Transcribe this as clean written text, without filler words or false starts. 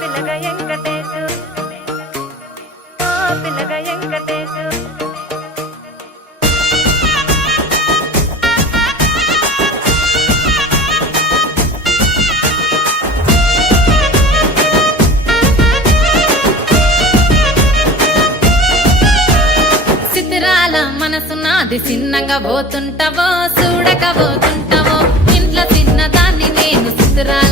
పిల్లగా వెంకటేశు పిల్లగా వెంకటేశు చిత్రాల మనసు నాది చిన్నగా పోతుంటావో చూడక పోతుంటావో ఇంట్లో చిన్నదాన్ని నేను చిత్రాల